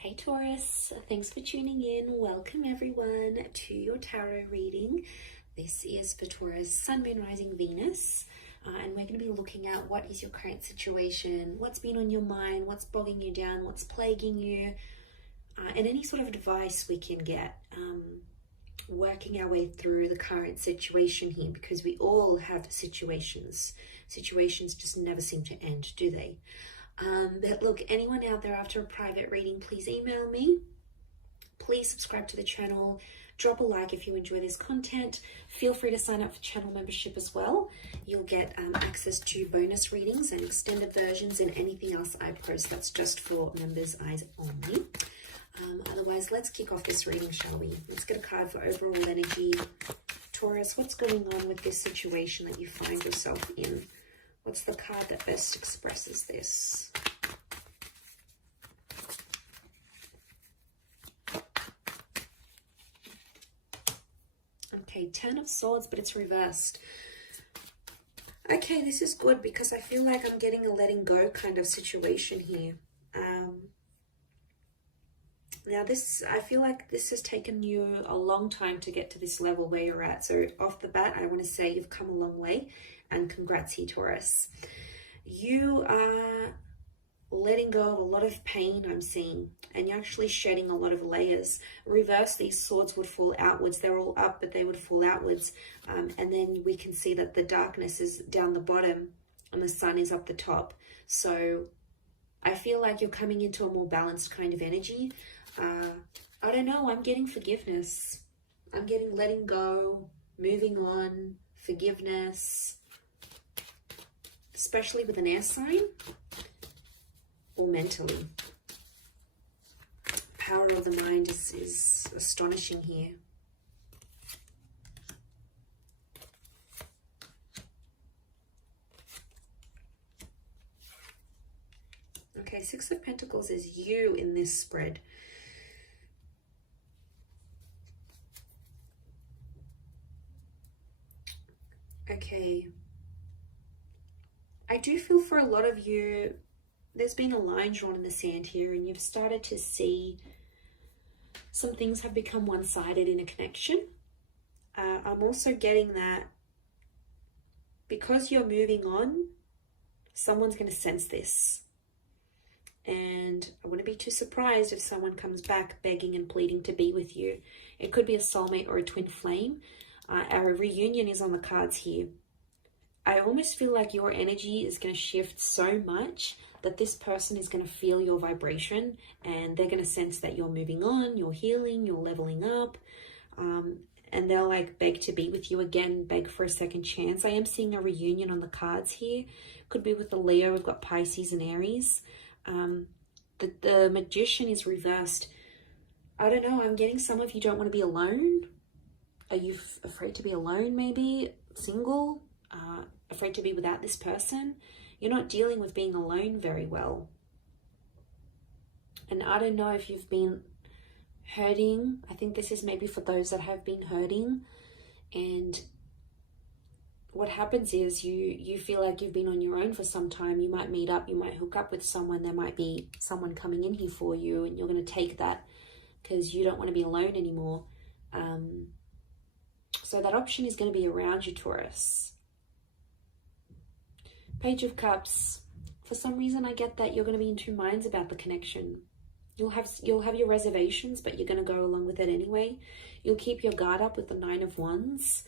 Hey Taurus, thanks for tuning in. Welcome everyone to your tarot reading. This is for Taurus, Sun, Moon, Rising, Venus. And we're going to be looking at what is your current situation, what's been on your mind, what's bogging you down, what's plaguing you, and any sort of advice we can get, working our way through the current situation here, because we all have situations. Situations just never seem to end, do they? But look, anyone out there after a private reading, please email me. Please subscribe to the channel. Drop a like if you enjoy this content. Feel free to sign up for channel membership as well. You'll get access to bonus readings and extended versions and anything else I post. That's just for members' eyes only. Otherwise, let's kick off this reading, shall we? Let's get a card for overall energy. Taurus, what's going on with this situation that you find yourself in? What's the card that best expresses this? Okay, 10 of Swords, but it's reversed. Okay, this is good because I feel like I'm getting a letting go kind of situation here. Now I feel like this has taken you a long time to get to this level where you're at. So off the bat, I want to say you've come a long way, and congrats here, Taurus. You are letting go of a lot of pain, I'm seeing, and you're actually shedding a lot of layers. Reverse, these swords would fall outwards. They're all up, but they would fall outwards. And then we can see that the darkness is down the bottom and the sun is up the top. So I feel like you're coming into a more balanced kind of energy. I don't know, I'm getting forgiveness. I'm getting letting go, moving on, forgiveness, especially with an air sign or mentally. Power of the mind is astonishing here. Okay, Six of Pentacles is you in this spread. Okay, I do feel for a lot of you, there's been a line drawn in the sand here, and you've started to see some things have become one-sided in a connection. I'm also getting that because you're moving on, someone's going to sense this. And I wouldn't be too surprised if someone comes back begging and pleading to be with you. It could be a soulmate or a twin flame. Our reunion is on the cards here. I almost feel like your energy is going to shift so much that this person is going to feel your vibration, and they're going to sense that you're moving on, you're healing, you're leveling up, and they'll like beg to be with you again, beg for a second chance. I am seeing a reunion on the cards here. Could be with the Leo. We've got Pisces and Aries. The Magician is reversed. I don't know, I'm getting some of you don't want to be alone. Are you afraid to be alone, maybe? Single? Afraid to be without this person? You're not dealing with being alone very well. And I don't know if you've been hurting. I think this is maybe for those that have been hurting. And what happens is you feel like you've been on your own for some time. You might meet up, you might hook up with someone. There might be someone coming in here for you, and you're going to take that because you don't want to be alone anymore. So that option is going to be around you, Taurus. Page of Cups. For some reason, I get that you're going to be in two minds about the connection. You'll have your reservations, but you're going to go along with it anyway. You'll keep your guard up with the Nine of Wands.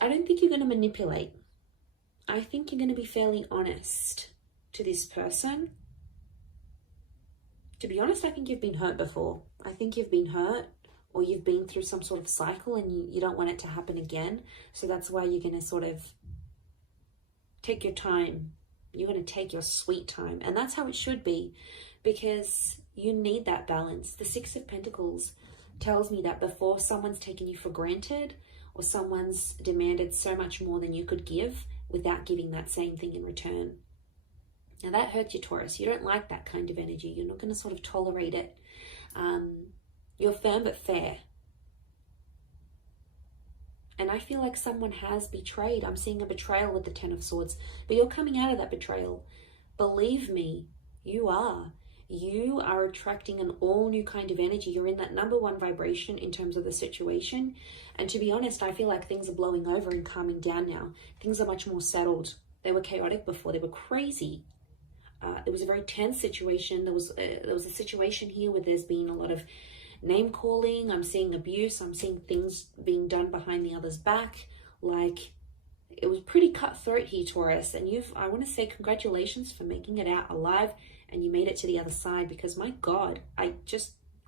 I don't think you're going to manipulate. I think you're going to be fairly honest to this person. To be honest, I think you've been hurt before. I think you've been hurt, or you've been through some sort of cycle and you don't want it to happen again. So that's why you're going to sort of take your time. You're going to take your sweet time. And that's how it should be, because you need that balance. The Six of Pentacles tells me that before someone's taken you for granted, or someone's demanded so much more than you could give without giving that same thing in return. Now that hurts you, Taurus. You don't like that kind of energy. You're not going to sort of tolerate it. You're firm but fair. And I feel like someone has betrayed. I'm seeing a betrayal with the Ten of Swords. But you're coming out of that betrayal. Believe me, You are. You are attracting an all new kind of energy. You're in that number one vibration in terms of the situation. And to be honest, I feel like things are blowing over and calming down now. Things are much more settled. They were chaotic before. They were crazy. It was a very tense situation. There was a situation here where there's been a lot of name calling. I'm seeing abuse. I'm seeing things being done behind the other's back. Like, it was pretty cutthroat here, Taurus. And I want to say congratulations for making it out alive, and you made it to the other side, because my God,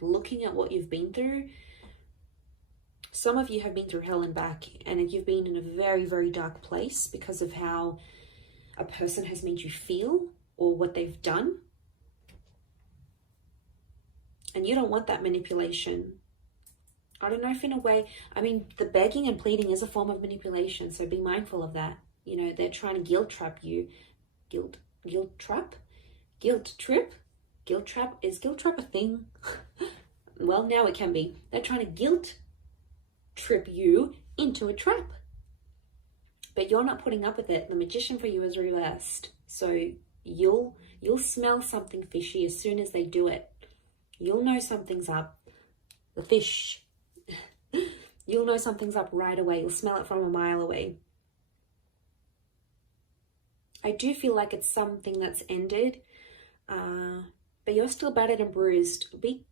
looking at what you've been through, some of you have been through hell and back, and you've been in a very, very dark place because of how a person has made you feel or what they've done. And you don't want that manipulation. I don't know if in a way, I mean, the begging and pleading is a form of manipulation, so be mindful of that. You know, they're trying to guilt trap you. Guilt trap? Guilt trip? Guilt trap? Is guilt trap a thing? Well, now it can be. They're trying to guilt trip you into a trap. But you're not putting up with it. The magician for you is reversed. So you'll smell something fishy as soon as they do it. You'll know something's up. The fish. You'll know something's up right away. You'll smell it from a mile away. I do feel like it's something that's ended, but you're still battered and bruised. Be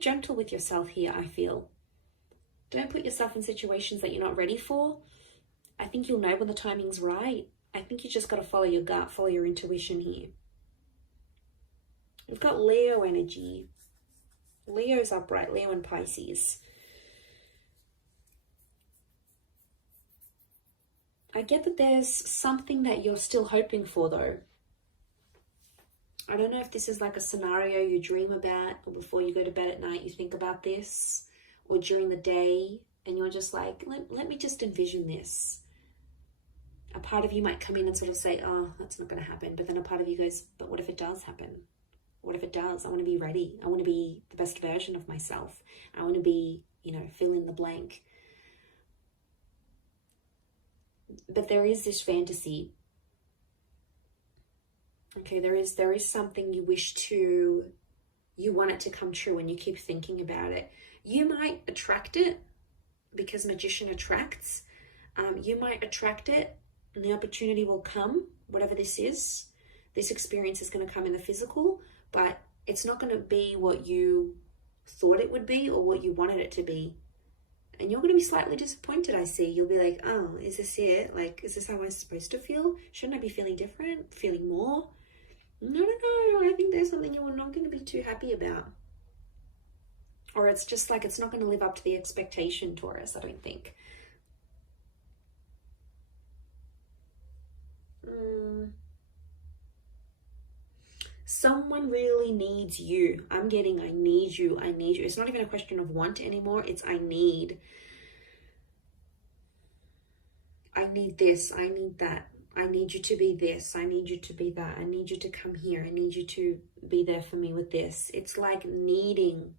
gentle with yourself here, I feel. Don't put yourself in situations that you're not ready for. I think you'll know when the timing's right. I think you just got to follow your gut, follow your intuition here. We've got Leo energy. Leo's upright, Leo and Pisces. I get that there's something that you're still hoping for, though. I don't know if this is like a scenario you dream about, or before you go to bed at night you think about this, or during the day and you're just like, let me just envision this. A part of you might come in and sort of say, oh, that's not going to happen. But then a part of you goes, but what if it does happen? What if it does? I want to be ready. I want to be the best version of myself. I want to be, fill in the blank. But there is this fantasy. Okay, there is something you want it to come true, and you keep thinking about it. You might attract it because magician attracts. You might attract it and the opportunity will come, whatever this is. This experience is going to come in the physical, but it's not going to be what you thought it would be or what you wanted it to be. And you're going to be slightly disappointed, I see. You'll be like, oh, is this it? Like, is this how I'm supposed to feel? Shouldn't I be feeling different? Feeling more? No. I think there's something you're not going to be too happy about. Or it's just like it's not going to live up to the expectation, Taurus, I don't think. Someone really needs you. I'm getting I need you. It's not even a question of want anymore. It's I need. I need this. I need that. I need you to be this. I need you to be that. I need you to come here. I need you to be there for me with this. It's like needing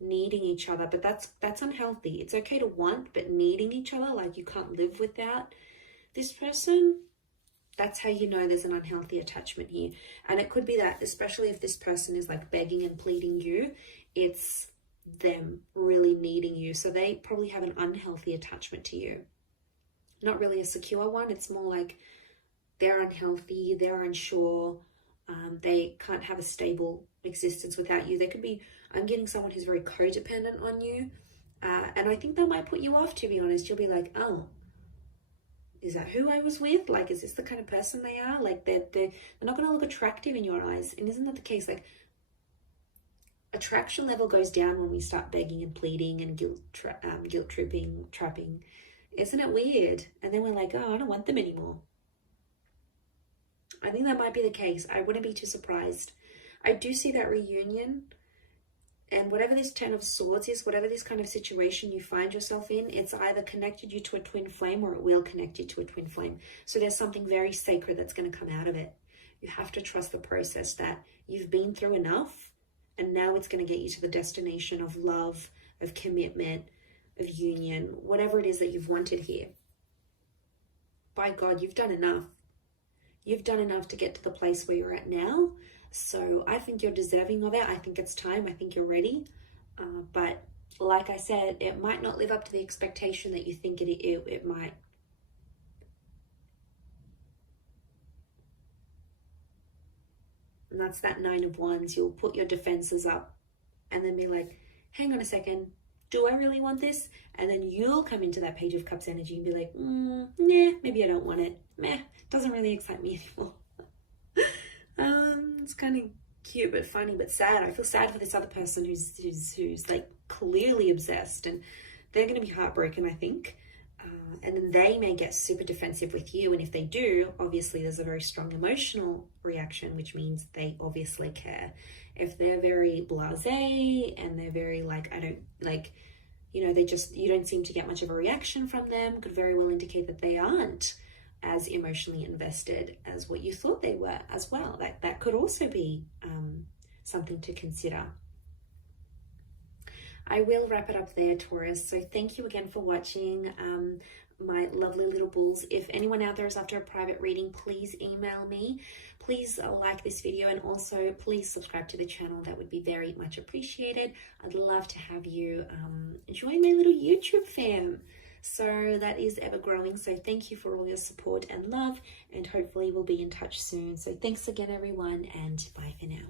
each other, but that's unhealthy. It's okay to want, but needing each other, like you can't live without this person. That's how you know there's an unhealthy attachment here. And it could be that, especially if this person is like begging and pleading you, it's them really needing you. So they probably have an unhealthy attachment to you. Not really a secure one. It's more like they're unhealthy, they're unsure, they can't have a stable existence without you. They could be, I'm getting someone who's very codependent on you. And I think that might put you off, to be honest. You'll be like, oh, is that who I was with? Like, is this the kind of person they are? Like, they're not going to look attractive in your eyes. And isn't that the case? Like, attraction level goes down when we start begging and pleading and guilt tripping, trapping. Isn't it weird? And then we're like, oh, I don't want them anymore. I think that might be the case. I wouldn't be too surprised. I do see that reunion. And whatever this 10 of Swords is, whatever this kind of situation you find yourself in, it's either connected you to a twin flame or it will connect you to a twin flame. So there's something very sacred that's going to come out of it. You have to trust the process that you've been through enough, and now it's going to get you to the destination of love, of commitment, of union, whatever it is that you've wanted here. By God, you've done enough. You've done enough to get to the place where you're at now. So I think you're deserving of it. I think it's time. I think you're ready. But like I said, it might not live up to the expectation that you think it might. And that's that 9 of Wands. You'll put your defenses up and then be like, hang on a second, do I really want this? And then you'll come into that Page of Cups energy and be like, nah, maybe I don't want it. Meh, doesn't really excite me anymore. It's kind of cute but funny but sad. I feel sad for this other person who's like clearly obsessed, and they're going to be heartbroken, I think. And then they may get super defensive with you, and if they do, obviously there's a very strong emotional reaction, which means they obviously care. If they're very blasé and they're very like, I don't like, you know, you don't seem to get much of a reaction from them, could very well indicate that they aren't as emotionally invested as what you thought they were as well. That could also be something to consider. I will wrap it up there, Taurus. So thank you again for watching, my lovely little bulls. If anyone out there is after a private reading, please email me. Please like this video, and also please subscribe to the channel. That would be very much appreciated. I'd love to have you join my little YouTube fam. So that is ever growing. So thank you for all your support and love, and hopefully we'll be in touch soon. So thanks again, everyone, and bye for now.